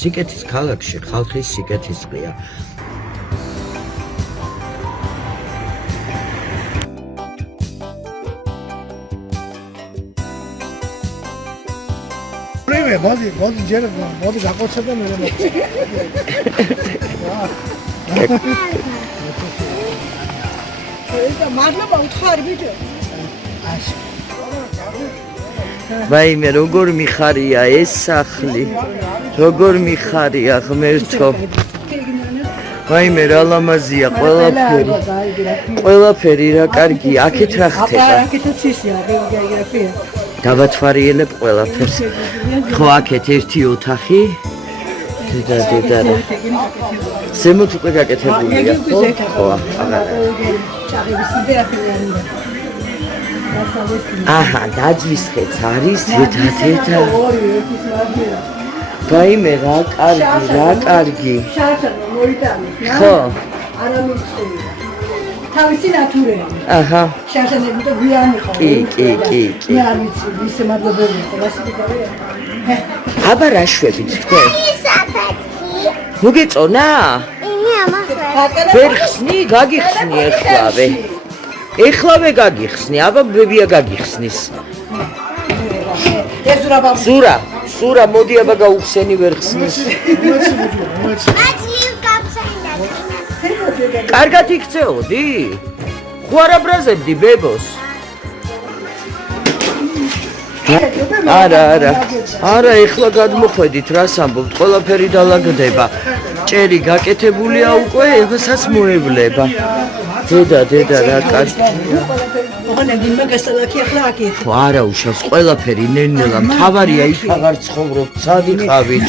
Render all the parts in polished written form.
სიკეთის ქალაქში ხალხის სიკეთის დღეა. მოდი ჯერ მოდი გაკოცე და მე მადლობა უთხარი ბიჭო. ვაიმე როგორ მიხარია ეს სახლი. როგორ მიხარია ღმერთო. ვაიმე რა ლამაზია ყველაფერი. ყველაფერი რა კარგია. აქეთ რა ხდება? აქეთაც ისია, გეოგრაფია. დავათვალიერებ ყველაფერს. ხო აქეთ ერთი ოთახი. დედა რა. ზემოთ უკვე გაკეთებულია, ხო? ხო, აღარა. აჰა, დაძვის ხეც არის, დედა. ვაიმე რა კარგი. ხო. არა მიწვია. თავისი ნატურაა. აჰა. შაშანები და გვიანი ხო? კი. მე არ ვიცი, ისე მადლობელი ხო, რასი გიყავია? აბა რა შვებით თქვენ? მოგეწონა? ვერ ხსნი, გაგიხსნი ეხლავე. ეხლავე გაგიხსნი, აბა ბებია გაგიხსნის. ზურა, მოდი აბა გაუხსენი ვერ ხსნის. კარგად იქცეოდი? ხო არ აბრაზებდი ბებოს? არა, ეხლა გადმოხედით, რას ამბობთ, ყველაფერი დალაგდება. ჭერი გაკეთებულია უკვე, ესაც მოევლება. დედა რა კარგი. ხო არა უშავს ყველაფერი ნენელა, მთავარია იქ აღარ ცხოვრობთ, სად იყავით?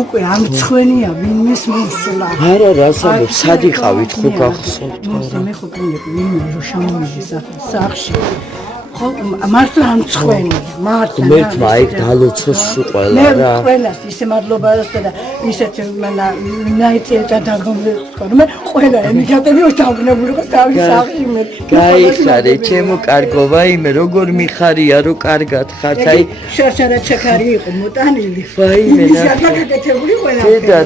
უკვე ამცხვენია ვინმეს მოსულა. არა რას ამბობ, სად იყავით ხო გახსოვთ? მე ხო პრინციპი ვინმე რო შემომიდი სახში. ხო მართლა ამცხვენია, მართლა. მერტმა ეგ დალოცოს ყველა რა. მე ყველას ისე მადლობა და ისეთ ნაიწეთა დაგომბექო. მე ყველა ემიგრანტები ვთავნებული ხო თავის სახში მე. გაიხარე, ჩემო კარგო, ვაიმე როგორ მიხარია რო კარგად ხართ, აი შარშარა ჩეხარი იყო მოტანილი. ვაიმე ის გაკეთებული ყველა.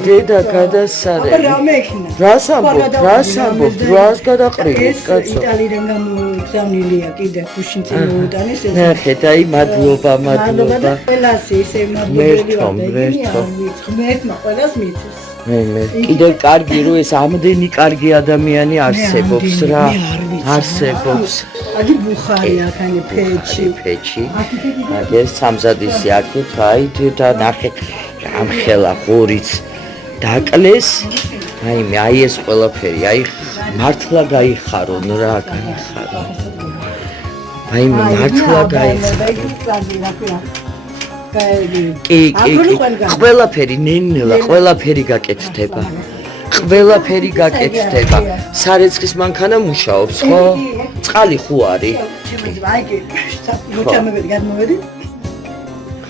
დედა გადასარე. აბა რა მექნა? რას ამბობ, რას გადაყრით, კაცო? იტალიიდან გამოგზავნილია კიდე გუშინწინ მოუტანის ეს. ნახეთ, აი მადლობა. ყველას ისე მადლობელი ვარ. მერთო. ღმერთმა ყველას მიწის. მე კიდევ კარგი რო ეს ამდენი კარგი ადამიანი არსებობს რა. არსებობს. აგი ბუხარი აქანი ფეჩი. აგერ სამზადისი აქეთ, აი და ნახეთ ამხელა ხორიც დაკლეს. აი ეს ყველაფერი, აი მართლა გაიხარონ რა, გაიხარონ. აი მართლა გაიხარონ. კი. ყველაფერი ნენელა, ყველაფერი გაკეთდება. სარეცხის მანქანა მუშაობს, ხო? წყალი ხო არის? აი მოჩამებელი გადმოვედი.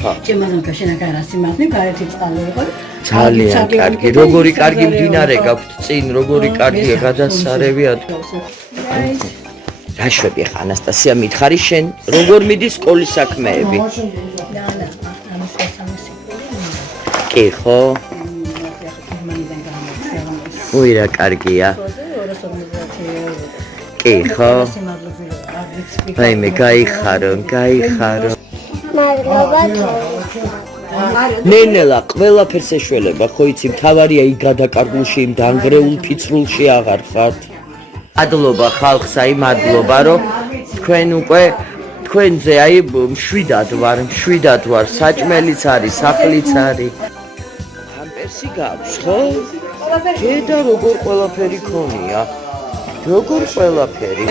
ხო. ჩემაზანკა შენაკარასი მათნი გარეთი წყალი იყო. ძალიან კარგი, როგორი კარგი მდინარე გაქვთ წინ, როგორი კარგია გადასარევი ადგილი. რა შვები ხა ანასტასია მითხარი შენ, როგორ მიდის სკოლის საქმეები? კი ხო? უი რა კარგია. კი ხო? ვაიმე გაიხარონ. ნენელა ყველაფერს ეშველება, ხო იცი, მთავარია იქ გადაკარგულში, იმ დანგრეულ ფიცრულში აღარ ხართ. მადლობა ხალხს, აი მადლობა, რომ თქვენ უკვე თქვენზე აი მშვიდად ვარ, საჭმელიც არის, სახლიც არის. ამპერსი გაქვს, ხო? დედა როგორ ყველაფერი ქონია? როგორ ყველაფერი?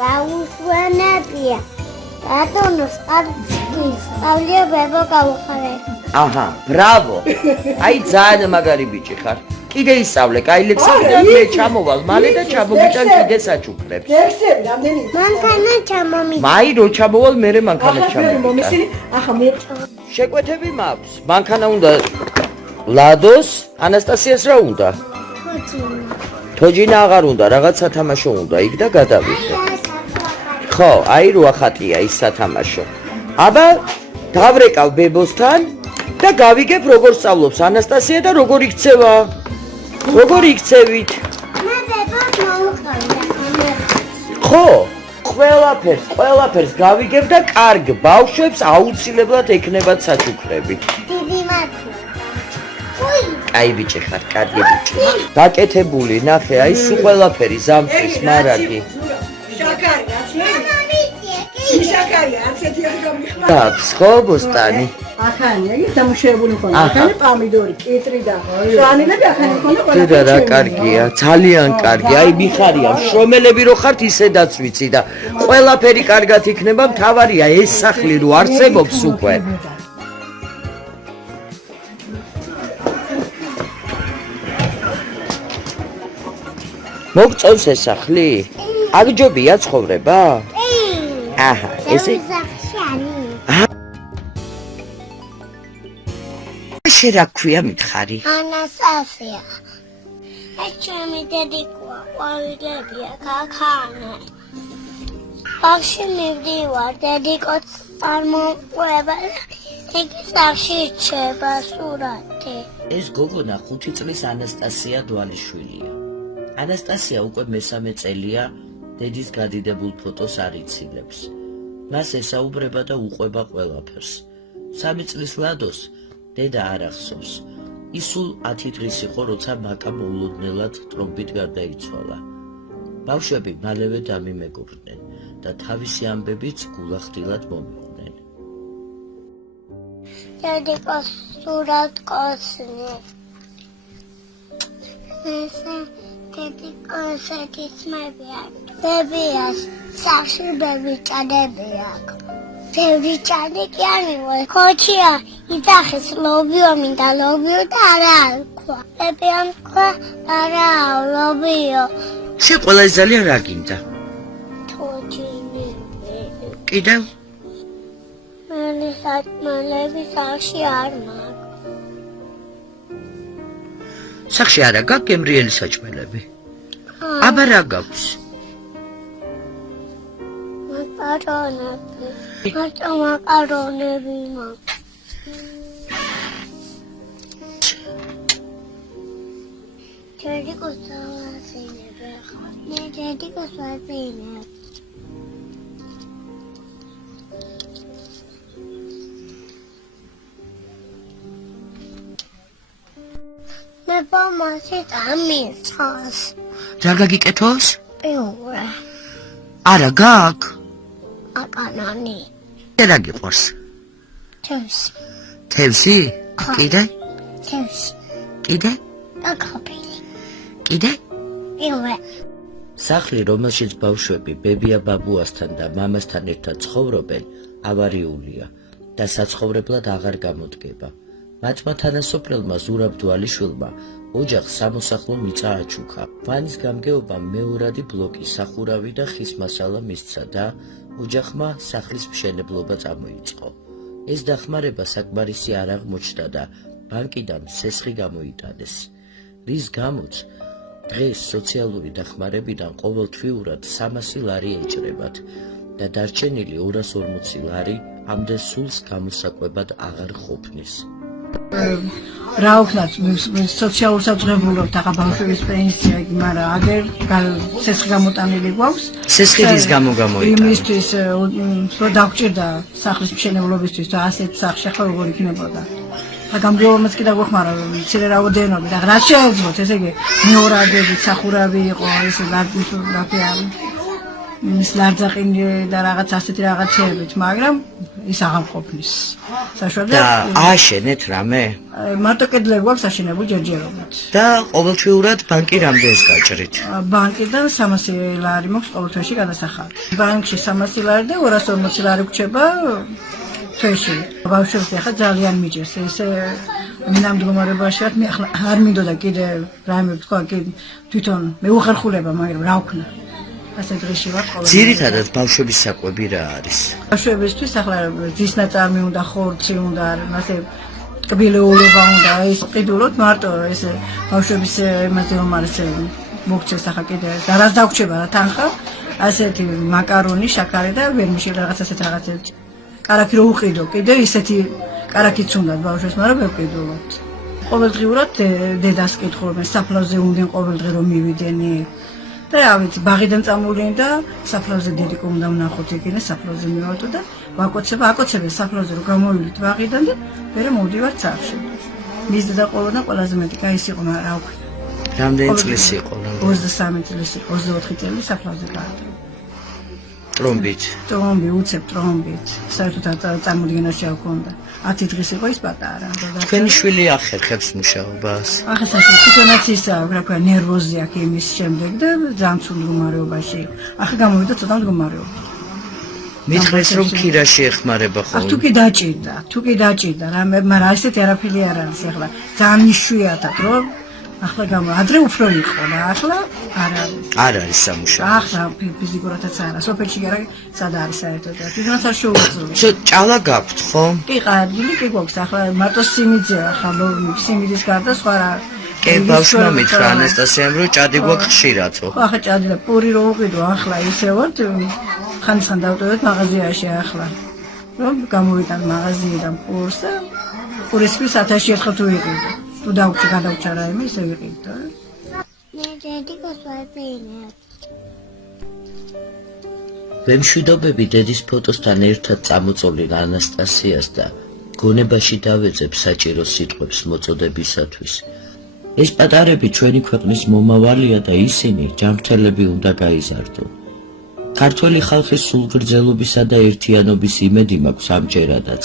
დაუშვენებია. რატონოს არცის სწავლია ბებო გავუხარე. აჰა, ბრავო. აი ძალიან მაგარი ბიჭი ხარ. კიდე ისწავლე, კაი ლექსები და მე ჩამოვალ მალე და ჩამოგიტან კიდე საჩუქრებს. ლექსები რამდენი? მანქანა ჩამომიდა. მაი რო ჩამოვალ მე მანქანა ჩამოვიდა. მომისინი, ახლა მე შეკვეთები მაქვს. მანქანა უნდა ლადოს, ანასტასიას რა უნდა? თოჯინა აღარ უნდა, რაღაც სათამაშო უნდა იქ და გადავიდე. ხო, აი რო ახატია ის სათამაშო. აბა დავრეკავ ბებოსთან და გავიგებ როგორ სწავლობს ანასტასია და როგორ იქცევა. როგორ იქცევით? მე ბებოს მოვუყავდა. ხო, ყველაფერს გავიგებ და კარგ ბავშვებს აუცილებლად ექნებათ საჩუქრები. დიდი მადლობა. აი ბიჭი ხარ, კარგი ბიჭი. დაკეთებული, ნახე, აი სულ ყველაფერი ზამთრის მარაგი. შაქარია, შაქარია, ასეთი გამიხმარა. აქვს ხო ბოსტანი? ახანია, ის დამუშავებული ხონდა. ახანი პომიდორი, კიტრი და სვანილები ახანი ხონდა ყველა. და რა კარგია, ძალიან კარგი. აი მიხარია, შრომელები რო ხართ ისედაც ვიცი და ყველაფერი კარგად იქნება, მთავარია ეს სახლი რო არსებობს უკვე. მოგწონს ეს სახლი? აგჯობია ცხოვრება? აჰა, ესე შე რა ქვია მითხარი? ანასტასია. ეს ჩემი დედიკოა, ყვავილებია, ქაქანა. ბავშვი მივდივარ, დედიკოც წარმოვყვება. იგი სახში რჩება სურათი. ეს გოგონა 5 წლის ანასტასია დვალიშვილია. ანასტასია უკვე მესამე წელია დედის გადიდებულ ფოტოს არ იცილებს. მას ესაუბრება და უყვება ყველაფერს. 3 წლის ლადოს დედა არ ახსოვს. ის სულ 10 დღის იყო, როცა მაკა მოულოდნელად ტრომბით გარდაიცვალა. ბავშვები მალევე დამიმეგობრდნენ და თავისი ამბებიც გულახდილად მომიყვნენ. დედიკოს სურათ კოსნი. ესე დედიკოს ისმებია. ბებიას სახში ბები ჭადები აქვს. ბევრი ჭადი კი არ მივა. ხოჩია იძახეს ლობიო მინდა ლობიო და არა თქვა. ბებიამ თქვა არა ლობიო. შე ყველაზე ძალიან რა გინდა? თოჯინი. კიდევ? მალე საჭმელები სახში არ მაქვს. სახში არა გაქვს გემრიელი საჭმელები? აბა რა გაქვს? მაკარონები. მარტო მაკარონები მაქვს. დედიკოს დავასინებ ახლა. მე დედიკოს ვასინებ. მე პომასი დამისხოს. რა გაგიკეთოს? პიურა. არა გაქვს? აკანანი. რა გიყვარს? თევზი. თევზი? კიდე? თევზი. კიდე? და კაფილი. კიდე? პიურა. სახლი, რომელშიც ბავშვები ბებია ბაბუასთან და მამასთან ერთად ცხოვრობენ, ავარიულია და საცხოვრებლად აღარ გამოდგება. მათმა თანასოფლელმა ზურაბ დვალიშვილმა ოჯახს სამოსახლო მიწა აჩუქა. ვანის გამგეობამ მეორადი ბლოკი, სახურავი და ხის მასალა მისცა და ოჯახმა სახლის მშენებლობა წამოიწყო. ეს დახმარება საკმარისი არ აღმოჩნდა და ბანკიდან სესხი გამოიტანეს, რის გამოც დღეს სოციალური დახმარებიდან ყოველთვიურად 300 ლარი ეჭრებათ და დარჩენილი 240 ლარი ამდენ სულს გამოსაკვებად აღარ ყოფნის. რა ვქნათ სოციალურ საძღებულობთ ახლა ბავშვების პენსია იგი, მაგრამ აგერ სესხი გამოტანილი გვაქვს. სესხი რის გამო გამოიტანეს? იმისთვის რომ დაგვჭირდა სახლის მშენებლობისთვის და ასეთ სახლში ახლა როგორ იქნებოდა. გამგეობამაც კი დაგვეხმარა მცირე რაოდენობით. ახლა რა შეეძლოთ, ესე იგი მეორადებით სახურავი იყო, ეს რაფია ის ლარძაყინი და რაღაც ასეთი რაღაცეებით, მაგრამ ის აღარ ყოფნის საშუალო და ააშენეთ რამე? მარტო კედლები გვაქვს აშენებული ჯერჯერობით. და ყოველთვიურად ბანკი რამდენს გაჭრით? ბანკიდან 300 ლარი მაქვს ყოველ თვეში გადასახადი. ბანკში 300 ლარი და 240 ლარი გვჭება თვეში. ბავშვებს ახლა ძალიან მიჭირს ესე მე ამ მდგომარეობაში ვარ, მე ახლა არ მინდოდა კიდე რაიმე თქვა კი თვითონ მე უხერხულება, მაგრამ რა ვქნა. ასე დღეში ვარ ყოველ. ძირითადად ბავშვების საკვები რა არის? ბავშვებისთვის ახლა ძის ნაწარმი უნდა, ხორცი უნდა, ასე კბილეულობა უნდა, ეს ყიდულოთ მარტო ეს ბავშვების იმაზე რომ არის მოგწეს ახლა კიდე და რას დაგვრჩება რა თანხა, ასეთი მაკარონი, შაქარი და ვერმიშელი რაღაც ასეთ რაღაცები. კარაქი რო უყიდო, კიდე ისეთი კარაქიც უნდა ბავშვებს, მაგრამ ვერ ვყიდულობთ. ყოველდღიურად დედას კითხულობენ, საფლავზე უნდენ ყოველდღე რომ მივიდენი. და რა ვიცი, ბაღიდან წამოვლენ და საფლავზე დედიკო უნდა ვნახოთ იქნე, საფლავზე მივატო და აკოცებენ საფლავზე რომ გამოვიდეთ ბაღიდან და მერე მოვდივართ სახლში. მის და ყოველდღე ყველაზე მეტი кайს იყო, მაგრამ რა ვქნა. რამდენი წლის იყო? 23 წლის იყო, 24 წელი საფლავზე გავიდა. ტრომბით. ტრომბით. საერთოდ წარმოდგენა შეაქვს. 10 დღის იყო ის პატარა. თქვენი შვილი ახერხებს მუშაობას? ახლა თვითონაც ისა, რა ქვია, ნერვოზი აქვს იმის შემდეგ და ძალიან ცუდ მდგომარეობაში იყო. ახლა გამოვიდა ცოტა მდგომარეობა. მითხრეს რომ ქირაში ეხმარება ხოლმე. თუ კი დაჭირდა, მაგრამ ასეთი არაფერი არ არის ახლა. ძალიან იშვიათად რომ ახლა ადრე უფრო იყო და ახლა არ არის. არ არის სამუშაო. ახლა ფიზიკურადაც არა. სოფელში კი არა, სად არის საერთოდ. თვითონაც არ შეუძლია. ჭალა გაქვთ ხო? კი, კარგი კი გვაქვს. ახლა მარტო სიმიძეა, ახლა სიმიძის გარდა სხვა რა. კი, ბავშვმა მითხრა ანასტასიამ რომ ჭადი გვაქვს ხშირათო. ხო, ახლა ჭადი და პური რო უყიდო, ახლა ისე ვარ ხანისხან დავტოვეთ მაღაზიაში ახლა. რომ გამოვიტან მაღაზიიდან პურს და პურისთვის 1000 ერთხელ თუ იყიდო. თუ გადავჭა რაიმე ისე ვიყიდო. მე დედიკოს ვაიფეინე. ვემშვიდობები დედის ფოტოსთან ერთად წამოწოლილ ანასტასიას და გონებაში დავეძებ საჭირო სიტყვებს მოწოდებისათვის. ეს პატარები ჩვენი ქვეყნის მომავალია და ისინი ჯანმრთელები უნდა გაიზარდონ. ქართველი ხალხის სულგრძელობისა და ერთიანობის იმედი მაქვს ამჯერადაც.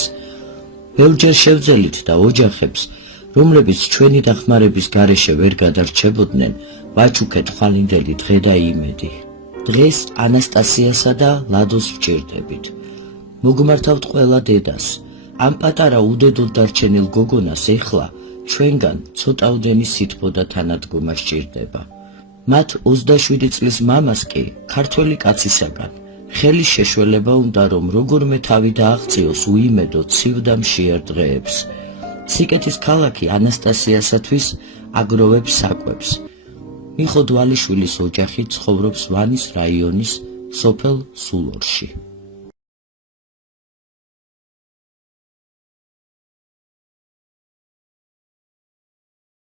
ბევრჯერ შევძელით და ოჯახებს, რომლებიც ჩვენი დახმარების გარეშე ვერ გადარჩებოდნენ, ვაჩუქეთ ხვალინდელი დღე და იმედი. დღეს ანასტასიასა და ლადოს ვჭირდებით. მოგმართავთ ყველა დედას. ამ პატარა უდედოდ დარჩენილ გოგონას ეხლა ჩვენგან ცოტაოდენი სითბო და თანადგომა სჭირდება. მათ 27 წლის მამას კი ქართველი კაცისაგან ხელი შეშველება უნდა რომ როგორმე თავი დააღწიოს უიმედო ცივ და მშიერ დღეებს. სიკეთის ქალაქი ანასტასიასათვის აგროვებს საკვებს. მიხო დვალიშვილის ოჯახი ცხოვრობს ვანის რაიონის სოფელ სულორში.